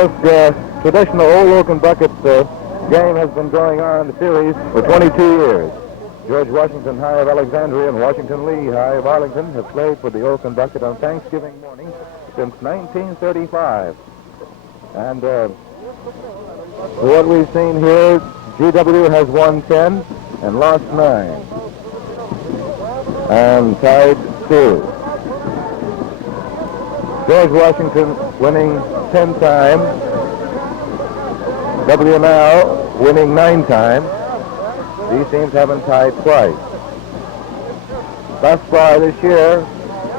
This traditional Old Oaken Bucket game has been going on, the series, for 22 years. George Washington High of Alexandria and Washington Lee High of Arlington have played for the Oaken Bucket on Thanksgiving morning since 1935. And what we've seen here, GW has won 10 and lost 9. And tied 2. George Washington winning 10 times. W now winning 9 times. These teams haven't tied twice. Thus far this year,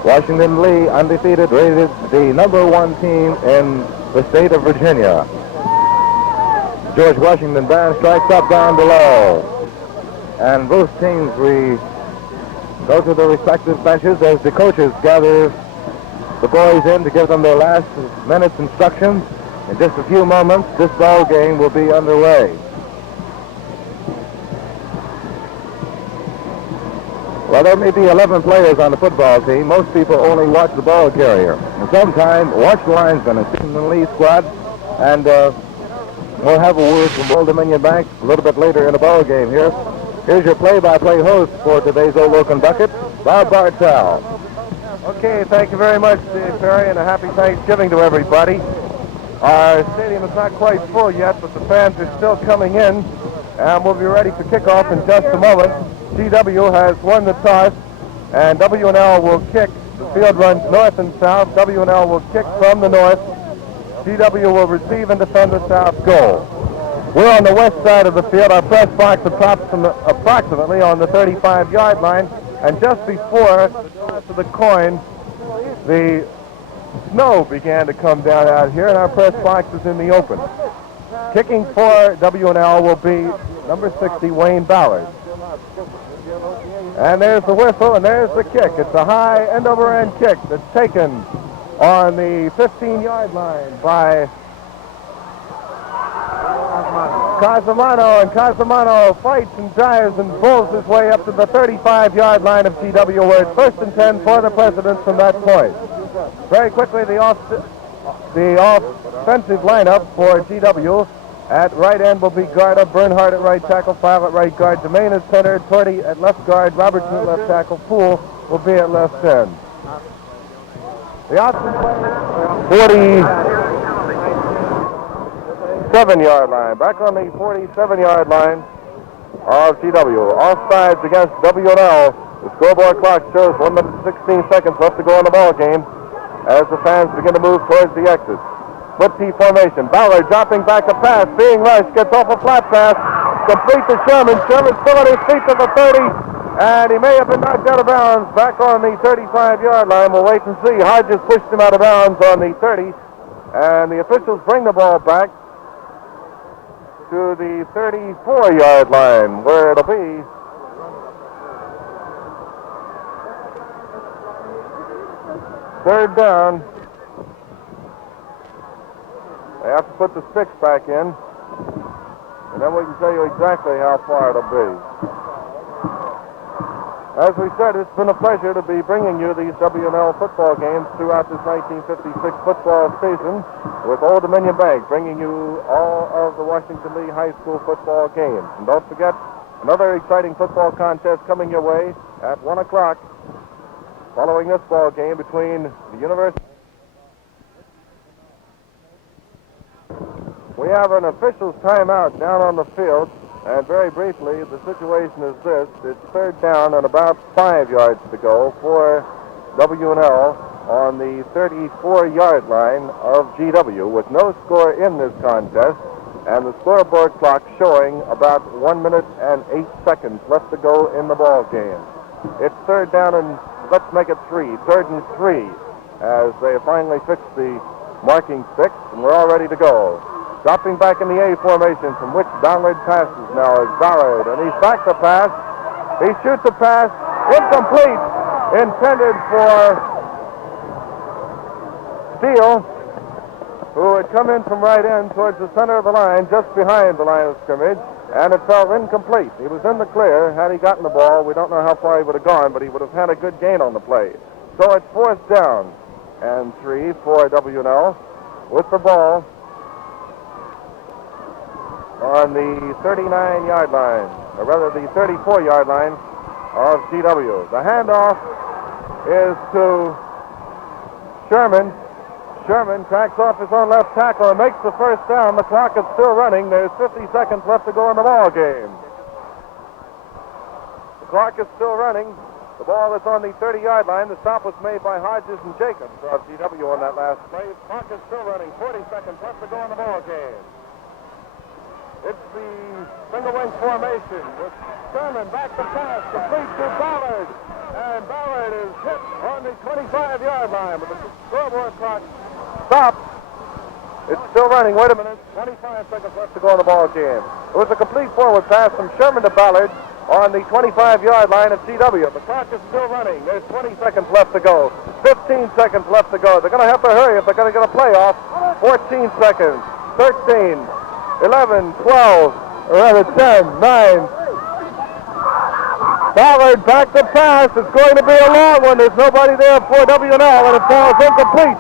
Washington Lee, undefeated, rated the #1 team in the state of Virginia. George Washington band strikes up down below. And both teams, we go to the respective benches as the coaches gather the boys in to give them their last minute's instructions. In just a few moments, this ball game will be underway. Well, there may be 11 players on the football team. Most people only watch the ball carrier. And sometimes watch the linesman and sit in the Lee squad. And we'll have a word from Old Dominion Bank a little bit later in the ball game here. Here's your play-by-play host for today's Old Oaken Bucket, Bob Bartel. Okay, thank you very much, Steve Perry, and a happy Thanksgiving to everybody. Our stadium is not quite full yet, but the fans are still coming in, and we'll be ready for kickoff in just a moment. GW has won the toss, and W&L will kick. The field runs north and south. W&L will kick from the north. GW will receive and defend the south goal. We're on the west side of the field. Our press box approximately on the 35-yard line, and just before the toss of the coin, the snow began to come down out here, and our press box is in the open. Kicking for W&L will be number 60, Wayne Ballard. And there's the whistle, and there's the kick. It's a high end-over-end kick that's taken on the 15-yard line by Casamano, and Casamano fights and dives and pulls his way up to the 35-yard line of GW, where it's 1st and 10 for the Presidents from that point. Very quickly, the offensive lineup for GW. At right end will be Garda, Bernhardt at right tackle, File at right guard, Demain at center, Torty at left guard, Robertson at left tackle, Poole will be at left end. The option play, 47-yard line. Back on the 47-yard line of GW. Offsides against W&L. The scoreboard clock shows 1 minute and 16 seconds left to go in the ball game as the fans begin to move towards the exit. Split T formation. Ballard dropping back a pass, being rushed, gets off a flat pass, complete to Sherman. Sherman's still on his feet to the 30, and he may have been knocked out of bounds back on the 35-yard line. We'll wait and see. Hodges pushed him out of bounds on the 30, and the officials bring the ball back to the 34-yard line, where it'll be third down. They have to put the sticks back in, and then we can tell you exactly how far it'll be. As we said, it's been a pleasure to be bringing you these W&L football games throughout this 1956 football season, with Old Dominion Bank bringing you all of the Washington Lee High School football games. And don't forget, another exciting football contest coming your way at 1 o'clock, following this ball game between the University. We have an official's timeout down on the field, and very briefly, the situation is this. It's third down and about 5 yards to go for W&L on the 34-yard line of GW, with no score in this contest, and the scoreboard clock showing about 1 minute and 8 seconds left to go in the ball game. It's third down and let's make it 3, 3rd and 3, as they finally fixed the marking sticks, and we're all ready to go. Dropping back in the A formation, from which Ballard passes now is Ballard, and he's back to pass. He shoots a pass, incomplete, intended for Steele, who had come in from right end towards the center of the line, just behind the line of scrimmage, and it fell incomplete. He was in the clear. Had he gotten the ball, we don't know how far he would have gone, but he would have had a good gain on the play. So it's 4th down and 3 for W&L with the ball on the 39-yard line, or rather the 34-yard line of GW. The handoff is to Sherman. Sherman tracks off his own left tackle and makes the first down. The clock is still running. There's 50 seconds left to go in the ball game. The clock is still running. The ball is on the 30-yard line. The stop was made by Hodges and Jacobs of GW on that last play. The clock is still running. 40 seconds left to go in the ball game. It's the single wing formation with Sherman back to pass, complete to Ballard. And Ballard is hit on the 25-yard line with the scoreboard clock stopped. It's still running. Wait a minute. 25 seconds left to go in the ball game. It was a complete forward pass from Sherman to Ballard on the 25-yard line of GW. The clock is still running. There's 20 seconds left to go. 15 seconds left to go. They're going to have to hurry if they're going to get a playoff. 14 seconds. 13, 11, 12, or rather 10, 9. Ballard back to pass. It's going to be a long one. There's nobody there for W&L, and it falls incomplete.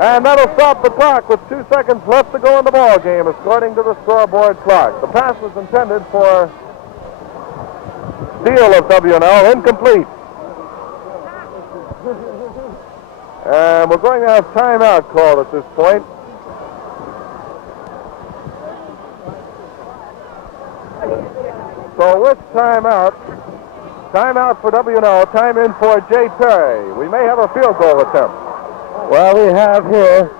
And that'll stop the clock with 2 seconds left to go in the ball game, according to the scoreboard clock. The pass was intended for steal of W&L, incomplete. And we're going to have timeout called at this point. So with timeout for W&L, time in for Jay Perry. We may have a field goal attempt. Well, we have here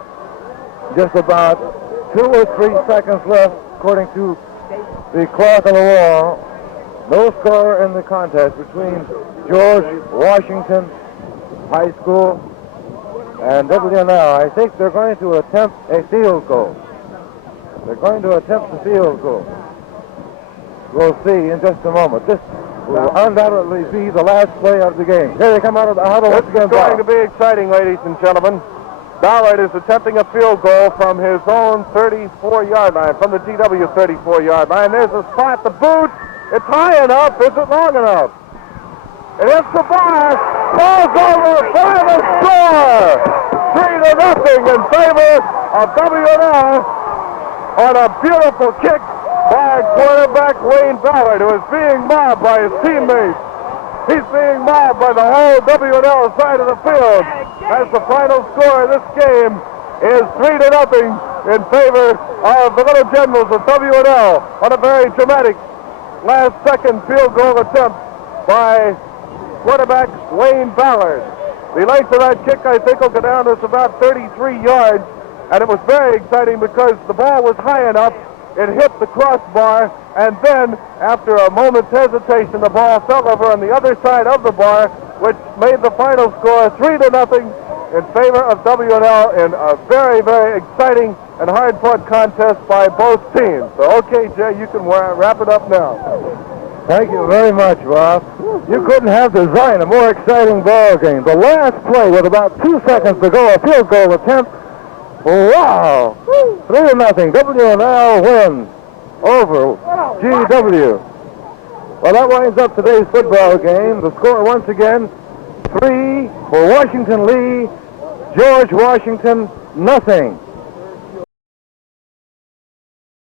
just about 2 or 3 seconds left, according to the clock on the wall. No score in the contest between George Washington High School and W&L. I think they're going to attempt a field goal. They're going to attempt the field goal. We'll see in just a moment. This will undoubtedly be the last play of the game. Here they come out of the huddle once again. It's going to be exciting, ladies and gentlemen. Ballard is attempting a field goal from his own 34-yard line, from the GW 34-yard line. There's a spot, the boot. It's high enough. Is it long enough? It hits the bar. Falls over for the score. 3-0 in favor of W&L on a beautiful kick by quarterback Wayne Ballard, who is being mobbed by his teammates. He's being mobbed by the whole W&L side of the field, as the final score of this game is 3-0 in favor of the Little Generals of W&L on a very dramatic last-second field goal attempt by quarterback Wayne Ballard. The length of that kick, I think, will go down to about 33 yards, and it was very exciting because the ball was high enough. It hit the crossbar, and then, after a moment's hesitation, the ball fell over on the other side of the bar, which made the final score 3-0 in favor of W&L in a very, very exciting and hard-fought contest by both teams. So, okay, Jay, you can wrap it up now. Thank you very much, Bob. You couldn't have designed a more exciting ball game. The last play with about 2 seconds to go, a field goal attempt. Wow! 3-0. W&L wins over GW. Well, that winds up today's football game. The score once again, 3 for Washington Lee, George Washington, nothing.